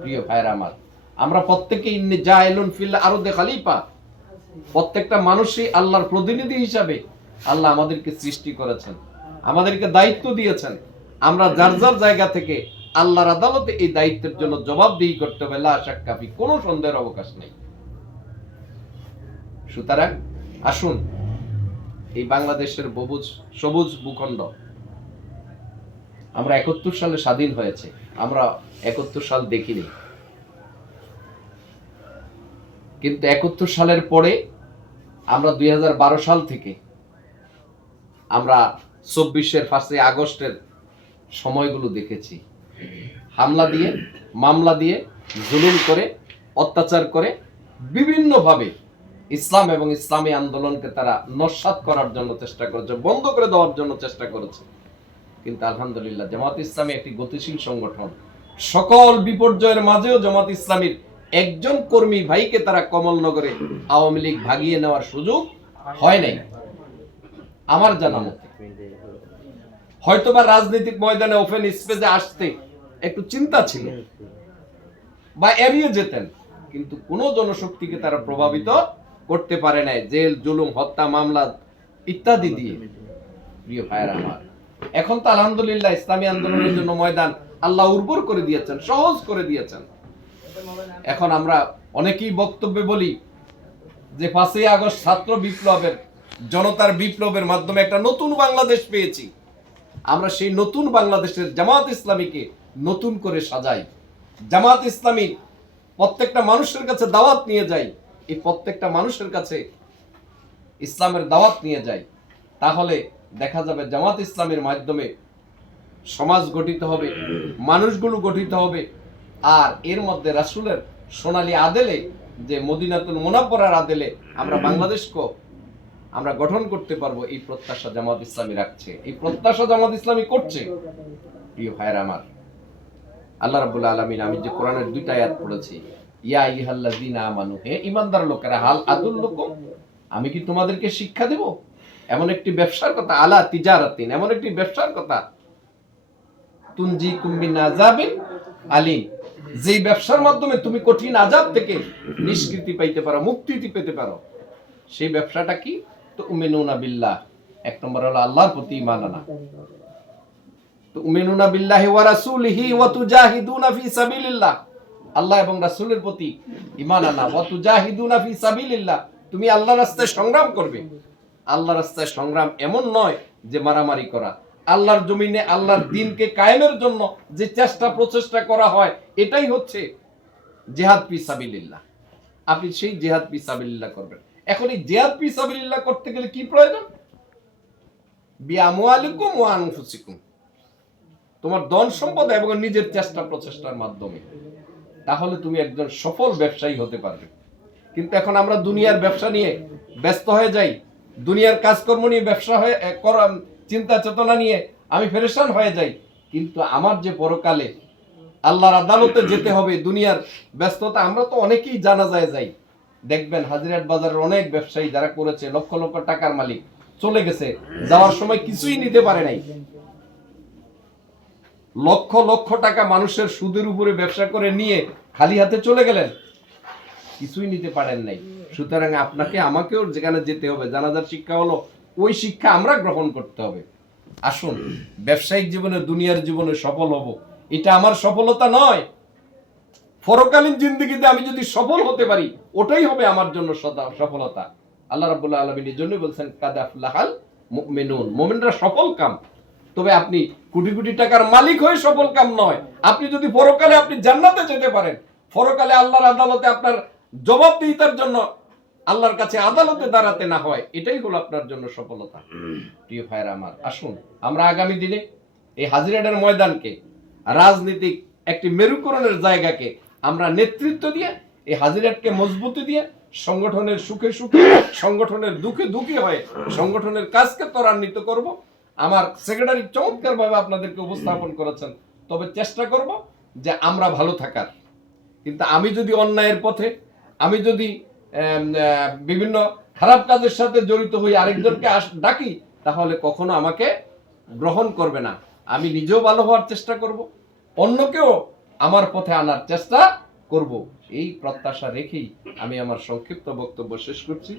প্রিয় ভাইরা আমার, আমরা প্রত্যেকে ইন্নি জাইলুন ফিল আরদে খালিফা। প্রত্যেকটা মানুষই আল্লাহর প্রতিনিধি হিসাবে আল্লাহ আমাদেরকে সৃষ্টি করেছেন, আমাদেরকে দায়িত্ব দিয়েছেন। আমরা যার যার জায়গা থেকে আল্লাহর আদালতে এই দায়িত্বের জন্য জবাবদিহি করতে হবে, লা কাফি কোনো সন্দেহের অবকাশ নেই। সুতরাং আসুন, এই বাংলাদেশের ববুজ সবুজ ভূখণ্ড, আমরা একাত্তর সালে স্বাধীন হয়েছে। আমরা একাত্তর সাল দেখিনি। কিন্তু একাত্তর সালের পরে আমরা দুই সাল থেকে আমরা চব্বিশের ফার্স্টে আগস্টের সময়গুলো দেখেছি। হামলা দিয়ে, মামলা দিয়ে, জুলুম করে, অত্যাচার করে বিভিন্নভাবে ইসলাম এবং ইসলামী আন্দোলনকে তারা নস্বাত করার জন্য চেষ্টা করেছে, বন্ধ করে দেওয়ার জন্য চেষ্টা করেছে। কিন্তু আলহামদুলিল্লাহ, জামাত ইসলামী একটি গতিশীল সংগঠন। সকল বিপর্যয়ের মাঝেও জামাত ইসলামীর একজন কর্মী ভাইকে তারা কমলনগরে আওয়ামী লীগ ভাগিয়ে নেওয়ার সুযোগ হয় নাই। আমার জানা মতে। হয়তোবা রাজনৈতিক ময়দানে ওপেন স্পেসে আসতে একটু চিন্তা ছিল বা এড়িয়ে যেতেন, কিন্তু কোন জনশক্তিকে তারা প্রভাবিত করতে পারে নাই। জেল, জুলুম, হত্যা, মামলা ইত্যাদি দিয়ে। প্রিয় ভাইয়ের আমার এখন তো আলহামদুলিল্লাহ ইসলামী আন্দোলনের জন্য ময়দান আল্লাহ উর্বর করে দিয়েছেন, সহজ করে দিয়েছেন। এখন আমরা অনেকেই বক্তব্যে বলি যে পাঁচই আগস্ট ছাত্র বিপ্লবের, জনতার বিপ্লবের মাধ্যমে একটা নতুন বাংলাদেশ পেয়েছি। আমরা সেই নতুন বাংলাদেশের জামাত ইসলামীকে নতুন করে সাজাই। জামাত ইসলামী প্রত্যেকটা মানুষের কাছে দাওয়াত নিয়ে যাই, এই প্রত্যেকটা মানুষের কাছে ইসলামের দাওয়াত নিয়ে যাই। তাহলে দেখা যাবে জামাত ইসলামের মাধ্যমে সমাজ গঠিত হবে, মানুষগুলো গঠিত হবে। আর এর মধ্যে রাসূলের সোনালী আদেলে, যে মদিনাতুল মোনাব্বরার আদেলে আমরা বাংলাদেশকে আমরা গঠন করতে পারব, এই প্রত্যাশা জামাত ইসলামী রাখছে। এই প্রত্যাশা জামাত ইসলামী করছে। প্রিয় ভাইয়ের আমার, আল্লাহ রাব্বুল আলামিন, আমি যে কোরআনের দুইটা আয়াত পড়েছি, ইয়া আইয়ুহাল্লাযীনা আমানু, হে ইমানদার লোকেরা, হাল আদুল লোক আমি কি তোমাদেরকে শিক্ষা দেব? এমন একটি ব্যবসার কথা, আলা তিজারাতিন, এমন একটি ব্যবসার কথা। তুনজি কুম্বিন আযাবিন আলিম। যেই ব্যবসার মাধ্যমে তুমি কঠিন আজাব থেকে নিষ্কৃতি পাইতে পারো, মুক্তি পেতে পারো, সেই ব্যবসাটা কি? তো উমেনুনা বিল্লাহ। এক নম্বর হলো আল্লাহর প্রতি ঈমান আনা। তো উমেনুনা বিল্লাহি ওয়া রাসূলিহি ওয়া তুজাহিদুনা ফি সাবিলিল্লাহ। আল্লাহ এবং রাসূলের প্রতি ঈমান আনা। ওয়া তুজাহিদুনা ফি সাবিলিল্লাহ। তুমি আল্লাহর রাস্তায় সংগ্রাম করবে। আল্লাহর রাস্তায় সংগ্রাম এমন নয় যে মারামারি করা। আল্লাহর জমিনে আল্লাহর দিনকে কায়েমের জন্য যে চেষ্টা প্রচেষ্টা করা হয়, এটাই হচ্ছে জেহাদ পি সাবিলিল্লাহ। আপনি সেই জেহাদ পি সাবিলিল্লাহ করবেন। এখন এই জেহাদ পি সাবিলিল্লাহ করতে গেলে কি প্রয়োজন? আনফুসিকুম। তোমার ধন সম্পদ এবং নিজের চেষ্টা প্রচেষ্টার মাধ্যমে। তাহলে তুমি একজন সফল ব্যবসায়ী হতে পারবে। কিন্তু এখন আমরা দুনিয়ার ব্যবসা নিয়ে ব্যস্ত হয়ে যাই। দুনিয়ার কাজকর্ম নিয়ে ব্যবসা হয়ে চিন্তা চেতনা নিয়ে আমি ফেরেশান হয়ে যাই। কিন্তু আমার যে পরকালে আল্লাহর আদালতে যেতে হবে, দুনিয়ার ব্যস্ততা, আমরা তো অনেকেই জানা যায় যাই। দেখবেন হাজিরাট বাজারের অনেক ব্যবসায়ী যারা করেছে, লক্ষ লক্ষ টাকার মালিক, চলে গেছে। যাওয়ার সময় কিছুই নিতে পারে নাই। লক্ষ লক্ষ টাকা মানুষের সুদের উপরে ব্যবসা করে নিয়ে খালি হাতে চলে গেলেন। কিছুই নিতে পারেন নাই। সুতরাং আপনাকে আমাকেও যেখানে যেতে হবে, জানাজার শিক্ষা হলো ওই শিক্ষা আমরা গ্রহণ করতে হবে। আসুন, ব্যবসায়িক জীবনে, দুনিয়ার জীবনে সফল হব। এটা আমার সফলতা নয়। পরকালীন জিন্দগিতে আমি যদি সফল হতে পারি, ওটাই হবে আমার জন্য সফলতা। আল্লাহ রাব্বুল আলামিন এই জন্যই বলছেন, কাদাফ লাহাল মুমিনুন। মুমিনরা সফল কাম। তবে আপনি কোটি কোটি টাকার মালিক হয়ে সফল কাম নয়। আপনি যদি পরকালে আপনি জান্নাতে যেতে পারেন, পরকালে আল্লাহর আদালতে আপনার জবাবদিহিতার জন্য আল্লাহর কাছে আদালতে দাঁড়াতে না হয় এটাই হলো আপনার জন্য সফলতা। প্রিয় ভাইরা আমার আসুন আমরা আগামী দিনে এই হাজিরাডের ময়দানকে রাজনীতিক একটি মেরুকরণের জায়গাকে আমরা নেতৃত্ব দিয়ে এই হাজিরাটকে মজবুতি দিয়ে সংগঠনের সুখে সুখে সংগঠনের দুঃখে দুঃখে হয়ে সংগঠনের কাজকে ত্বরান্বিত করব। আমার সেক্রেটারি চমৎকার ভাবে আপনাদেরকে উপস্থাপন করেছেন। তবে চেষ্টা করব যে আমরা ভালো থাকার। কিন্তু আমি যদি অন্যায়ের পথে আমি যদি বিভিন্ন খারাপ কাজের সাথে জড়িত হই আরেকজনকে ডাকি, তাহলে কখনো আমাকে গ্রহণ করবে না। আমি নিজেও ভালো হওয়ার চেষ্টা করব, অন্যকেও আমার পথে আনার চেষ্টা করব। এই প্রত্যাশা রেখেই আমি আমার সংক্ষিপ্ত বক্তব্য শেষ করছি।